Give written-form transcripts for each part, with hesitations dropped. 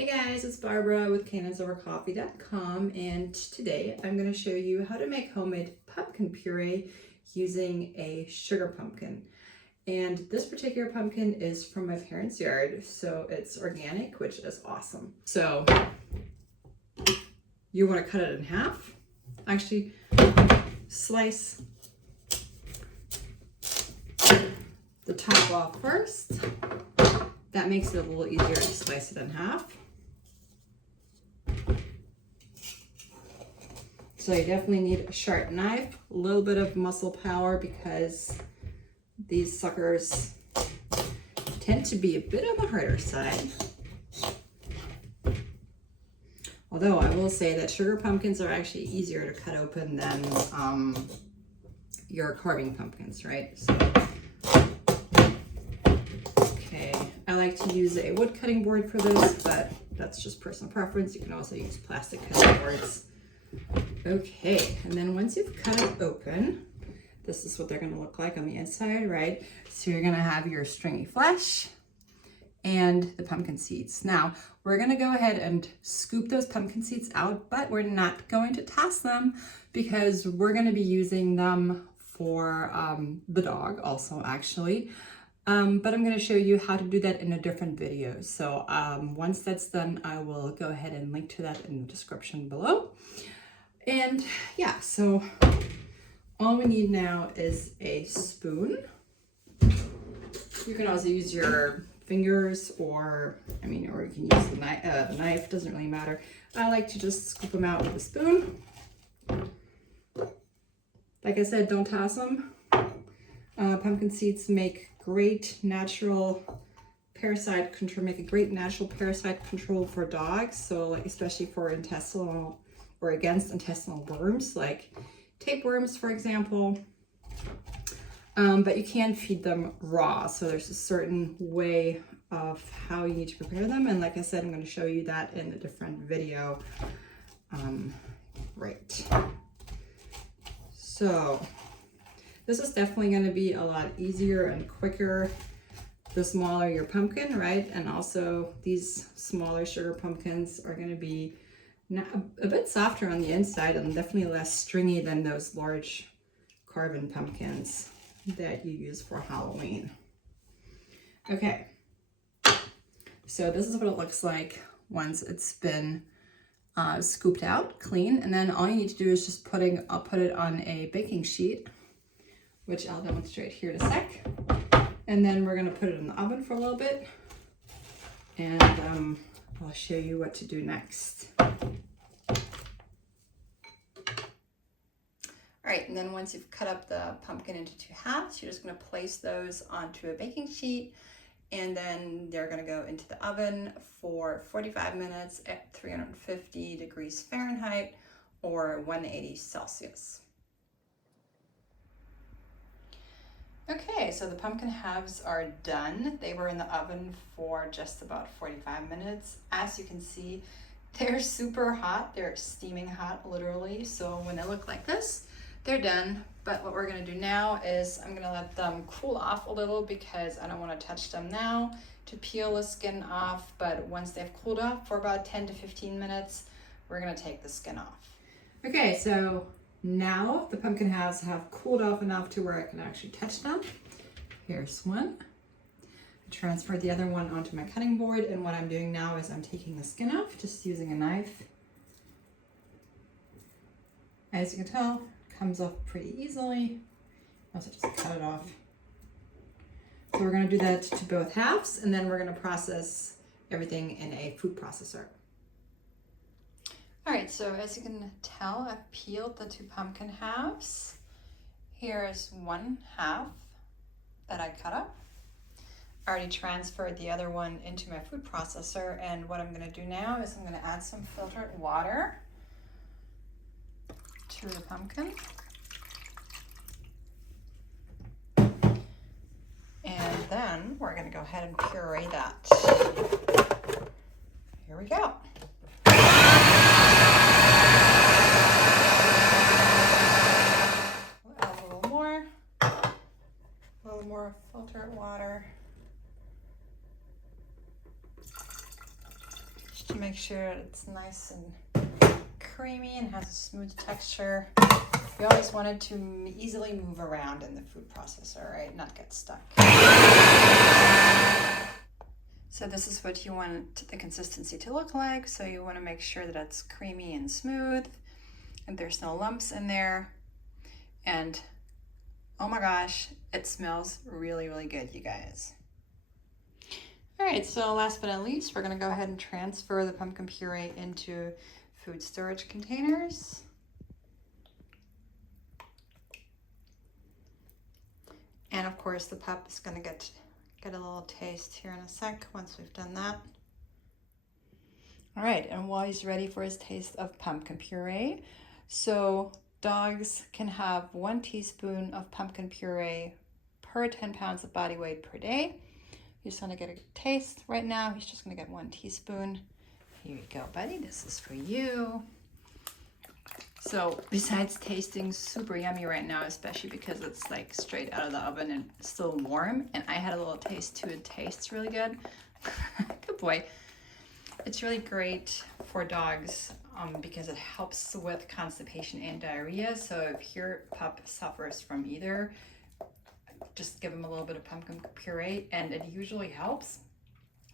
Hey guys, it's Barbara with canonsovercoffee.com, and today I'm going to show you how to make homemade pumpkin puree using a sugar pumpkin. And this particular pumpkin is from my parents' yard, so it's organic, which is awesome. So you want to cut it in half. Actually, slice the top off first. That makes it a little easier to slice it in half. So you definitely need a sharp knife, a little bit of muscle power because these suckers tend to be a bit on the harder side. Although I will say that sugar pumpkins are actually easier to cut open than your carving pumpkins, right? So, okay, I like to use a wood cutting board for this, but that's just personal preference. You can also use plastic cutting boards. Okay, and then once you've cut it open, this is what they're going to look like on the inside, right? So you're going to have your stringy flesh and the pumpkin seeds. Now, we're going to go ahead and scoop those pumpkin seeds out, but we're not going to toss them because we're going to be using them for the dog also, actually. But I'm going to show you how to do that in a different video. So once that's done, I will go ahead and link to that in the description below. And yeah, so all we need now is a spoon. You can also use your fingers or you can use the knife, doesn't really matter. I like to just scoop them out with a spoon. Like I said, don't toss them. Pumpkin seeds make great natural parasite control, for dogs. So like, especially for intestinal or against intestinal worms, like tapeworms, for example. But you can feed them raw. So there's a certain way of how you need to prepare them. And like I said, I'm going to show you that in a different video. Right. So this is definitely going to be a lot easier and quicker the smaller your pumpkin, right? And also these smaller sugar pumpkins are going to be a bit softer on the inside and definitely less stringy than those large carving pumpkins that you use for Halloween. Okay, so this is what it looks like once it's been scooped out clean, and then all you need to do is just I'll put it on a baking sheet, which I'll demonstrate here in a sec, and then we're going to put it in the oven for a little bit, and I'll show you what to do next. All right, and then once you've cut up the pumpkin into two halves, you're just going to place those onto a baking sheet, and then they're going to go into the oven for 45 minutes at 350 degrees Fahrenheit or 180 Celsius. Okay, so the pumpkin halves are done. They were in the oven for just about 45 minutes. As you can see, they're super hot. They're steaming hot, literally. So when they look like this, they're done. But what we're going to do now is I'm going to let them cool off a little because I don't want to touch them now to peel the skin off. But once they've cooled off for about 10 to 15 minutes, we're going to take the skin off. Okay, so now the pumpkin halves have cooled off enough to where I can actually touch them. Here's one. I transferred the other one onto my cutting board, and what I'm doing now is I'm taking the skin off, just using a knife. As you can tell, it comes off pretty easily. Also just cut it off. So we're going to do that to both halves, and then we're going to process everything in a food processor. All right, so as you can tell, I've peeled the two pumpkin halves. Here is one half that I cut up. I already transferred the other one into my food processor, and what I'm going to do now is I'm going to add some filtered water to the pumpkin. And then we're going to go ahead and puree that. Here we go. More filtered water. Just make sure it's nice and creamy and has a smooth texture. We always want it to easily move around in the food processor, right? Not get stuck. So this is what you want the consistency to look like. So you want to make sure that it's creamy and smooth and there's no lumps in there. And oh my gosh, it smells really, really good, you guys. All right, so last but not least, we're gonna go ahead and transfer the pumpkin puree into food storage containers. And of course, the pup is gonna get a little taste here in a sec once we've done that. All right, and while he's ready for his taste of pumpkin puree, so dogs can have 1 teaspoon of pumpkin puree per 10 pounds of body weight per day. He's gonna get a taste right now. He's just gonna get 1 teaspoon. Here you go, buddy, this is for you. So besides tasting super yummy right now, especially because it's like straight out of the oven and still warm, and I had a little taste too, it tastes really good. Good boy. It's really great for dogs because it helps with constipation and diarrhea. So if your pup suffers from either, just give him a little bit of pumpkin puree and it usually helps.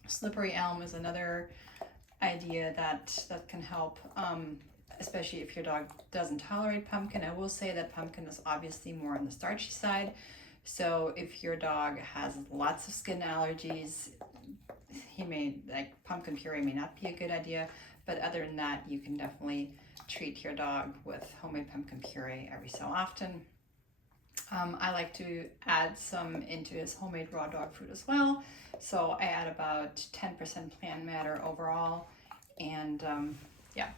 Slippery elm is another idea that can help, especially if your dog doesn't tolerate pumpkin. I will say that pumpkin is obviously more on the starchy side. So if your dog has lots of skin allergies, he may, like, pumpkin puree may not be a good idea, but other than that, you can definitely treat your dog with homemade pumpkin puree every so often. I like to add some into his homemade raw dog food as well. So I add about 10% plant matter overall. And yeah,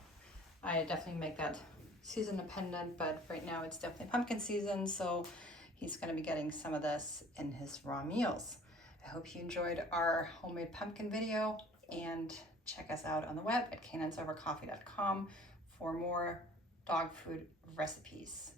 I definitely make that season dependent, but right now it's definitely pumpkin season. So he's gonna be getting some of this in his raw meals. I hope you enjoyed our homemade pumpkin video, and check us out on the web at canines-over-coffee.com for more dog food recipes.